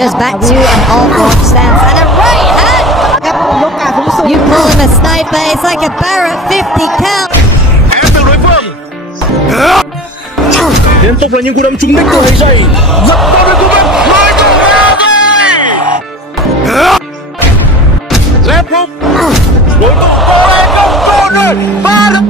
Goes back to an all-four stance and a right hand. You call him a sniper, it's like a Barrett 50 count. liên tục là những cú đấm trúng đích của AJ, giật qua với cú đấm left hook, đối thủ có rồi ba đấm.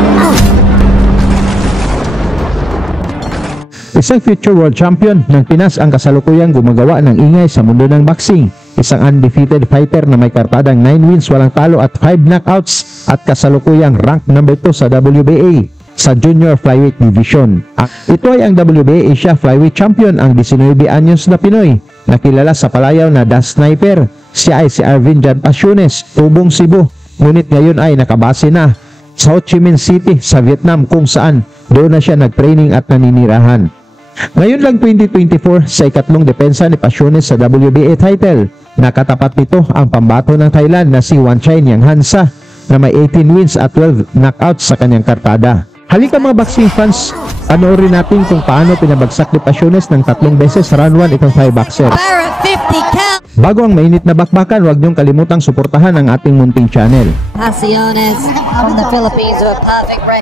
Isang future world champion ng Pinas ang kasalukuyang gumagawa ng ingay sa mundo ng boxing. Isang undefeated fighter na may kartadang 9 wins, walang talo at 5 knockouts at kasalukuyang rank number 2 sa WBA sa junior flyweight division. Ito ay ang WBA Asia Flyweight Champion, ang 19 anyos na Pinoy na kilala sa palayaw na The Sniper. Siya ay si Arvin Jan Pasiones, tubong Cebu, ngunit ngayon ay nakabase na sa Ho Chi Minh City sa Vietnam, kung saan doon na siya nagtraining at naninirahan. Ngayon lang 2024, sa ikatlong depensa ni Pasiones sa WBA title, nakatapat nito ang pambato ng Thailand na si Wanchai Nyanghansa na may 18 wins at 12 knockouts sa kanyang kartada. Halika mga boxing fans, panoorin natin kung paano pinabagsak ni Pasiones ng 3 beses round 1 itong Thai boxer. Bago ang mainit na bakbakan, huwag niyong kalimutang suportahan ang ating munting channel. Pasiones from the Philippines with a perfect break.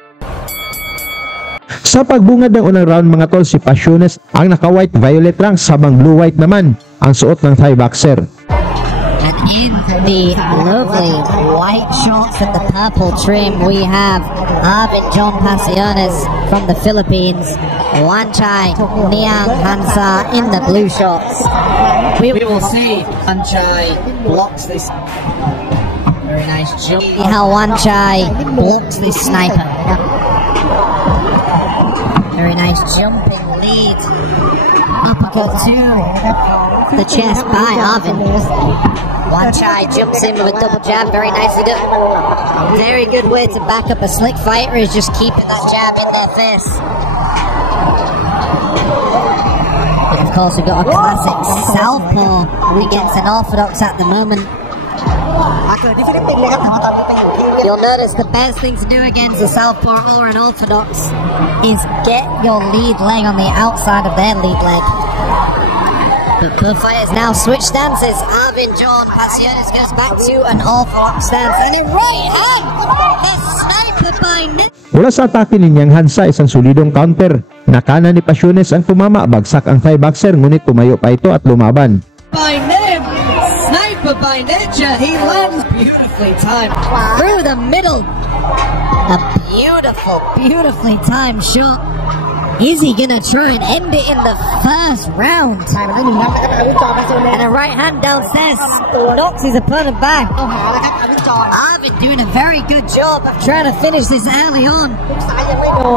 Sa pagbungad ng unang round mga tol, si Pasiones ang naka-white violet ranks habang blue-white naman ang suot ng Thai boxer. And in the lovely white shorts and the purple trim, we have Arvin Jan Pasiones from the Philippines, Wanchai Nyanghansa in the blue shorts. We will see Wanchai blocks this. Very nice jump. See how Wanchai blocks this sniper. Very nice jumping lead. Uppercut to the chest by Arvin. Wanchai jumps in with a double jab, very nicely done. Very good way to back up a slick fighter, is just keeping that jab in their face. And of course we've got a classic southpaw against an orthodox at the moment. You'll notice the best thing to do against a southpaw or an orthodox is get your lead leg on the outside of their lead leg. The both fighters now switch stances. Arvin Jan Pasiones goes back to an orthodox stance and in right hand, the sniper by Nick. Mula sa atake ni Nyanghansa, isang solidong counter na kanan ni Pasiones ang tumama, bagsak ang Thai boxer, ngunit tumayo pa ito at lumaban. By Nim, sniper by Ninja, he lands beautifully timed Through the middle. A beautifully timed shot. Is he gonna try and end it in the first round? And a right hand downstairs knocks his opponent back. Arvin doing a very good job of trying to finish this early on.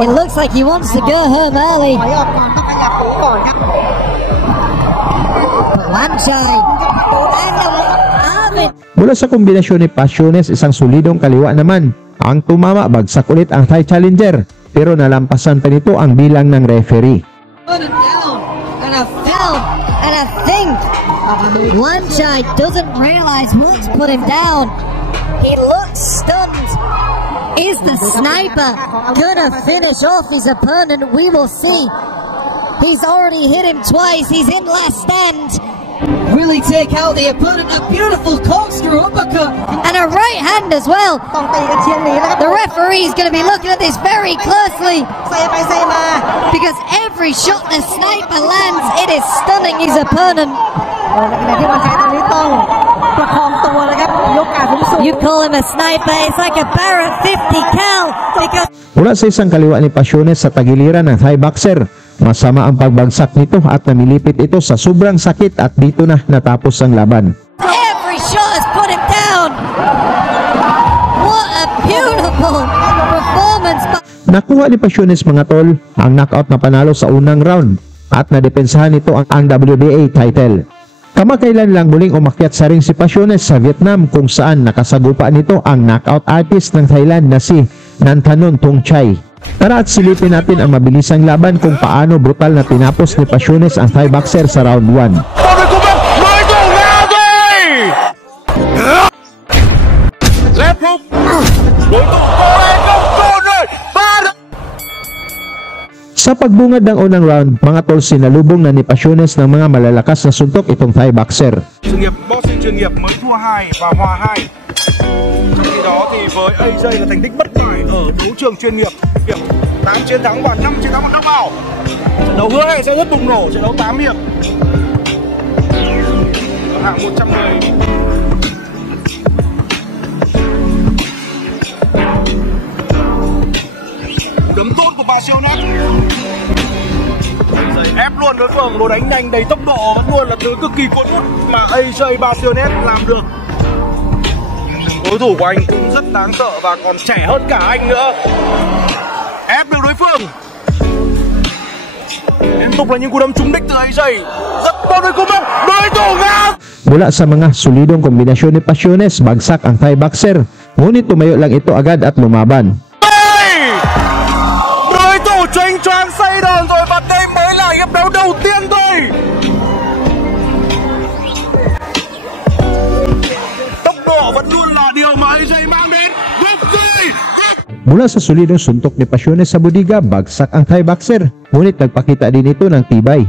It looks like he wants to go home early. Wanchai and Arvin. Mula sa kombinasyon ni Pasiones, isang solidong kaliwa naman ang tumama, bagsak ulit ang Thai challenger, pero nalampasan pa nito ang bilang ng referee. and I think Wanchai doesn't realize what's put him down. He looks stunned. Is the sniper gonna finish off his opponent? We will see. He's already hit him twice. He's in last stand. really take out the opponent. A beautiful corkscrew uppercut. And a right hand as well. The referee is going to be looking at this very closely, because every shot the sniper lands, it is stunning his opponent. You call him a sniper, it's like a Barrett 50 cal. Mula sa isang kaliwa ni Pasiones sa tagiliran ng Thai boxer, masama ang pagbagsak nito at namilipit ito sa sobrang sakit at dito na natapos ang laban. Every shot has put him down. What a beautiful performance. Nakuha ni Pasiones mga tol ang knockout na panalo sa unang round at nadepensahan nito ang WBA title. Kamakailan lang muling umakyat sa ring si Pasiones sa Vietnam, kung saan nakasagupa nito ang knockout artist ng Thailand na si Nanthanon Thongchai. Tara at silipin natin ang mabilisang laban kung paano brutal na tinapos ni Pasiones ang Thai boxer sa round 1. Sa Sa pagbungad ng unang round, mga tol, sinalubong na ni Pasiones ng mga malalakas na suntok itong Thai boxer. Chuyên nghiệp, boxing chuyên nghiệp mới thua 2 và hòa 2. Trong khi đó thì với AJ là thành tích bất bại ở đấu trường chuyên nghiệp, 8 chiến thắng và 5 chiến thắng một knockout. Trận đấu hứa hẹn sẽ rất bùng nổ, trận đấu 8 hiệp. Ở hạng 110. Đấm tốt của Pasiones. Ép luôn đối phương, lối đánh nhanh đầy tốc độ vẫn luôn là thứ cực kỳ cuốn hút mà AJ Pasiones làm được. Đối thủ của anh cũng rất đáng sợ và còn trẻ hơn cả anh nữa. Ép được đối phương. Liên tục là những cú đấm trúng đích từ AJ. Rất tốt đối phương, đối thủ ngang. Mula sa mga solidong kombinasyon ni Pasiones, bagsak ang Thai boxer. Ngunit tumayo lang ito agad at lumaban. Đối thủ chênh choáng say đòn rồi và đây mới là hiệp đấu đầu tiên thôi. Tốc độ vẫn luôn là điều mà AJ mang đến. Mula sa solidong suntok ni Pasiones sa budiga, bagsak ang Thai boxer. Ngunit nagpakita din ito ng tibay.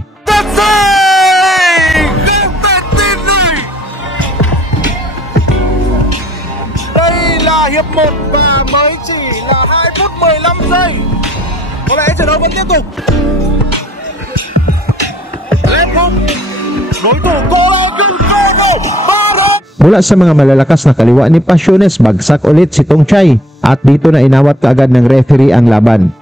Đây là hiệp 1 và mới chỉ là 2 phút 15 giây. Có lẽ trận đấu vẫn tiếp tục. Lên không? Đối thủ cố lên. Mula sa mga malalakas na kaliwa ni Pasiones, bagsak ulit si Tong Chai at dito na inawat kaagad ng referee ang laban.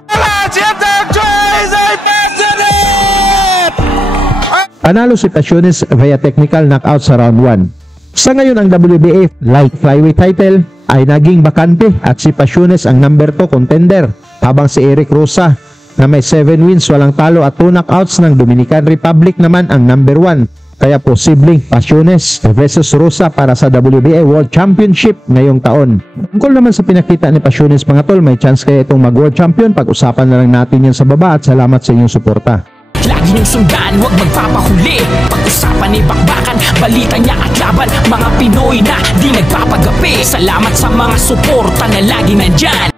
Panalo si Pasiones via technical knockout sa round 1. Sa ngayon ang WBA light flyweight title ay naging bakante at si Pasiones ang number 2 contender, habang si Eric Rosa na may 7 wins walang talo at 2 knockouts ng Dominican Republic naman ang number 1. Kaya posibleng Pasiones versus Rosa para sa WBA World Championship ngayong taon. Tungkol naman sa pinakita ni Pasiones, mga tol, may chance kaya itong mag-World Champion? Pag-usapan na lang natin yan sa baba at salamat sa inyong suporta. Lagi niyong sundan, huwag magpapahuli. Pag-usapan, ibakbakan, balita niya at laban. Mga Pinoy na di nagpapagapi. Salamat sa mga suporta na lagi nandyan.